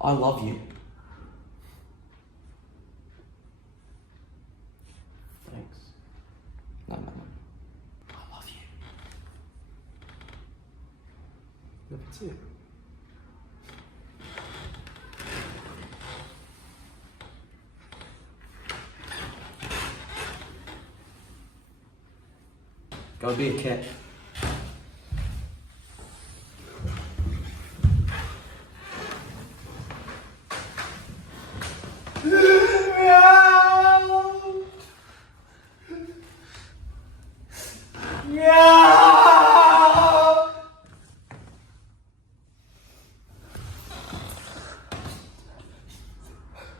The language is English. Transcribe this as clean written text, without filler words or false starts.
I love you. Thanks. No. I love you. Love you too. Go be a cat. Yeah.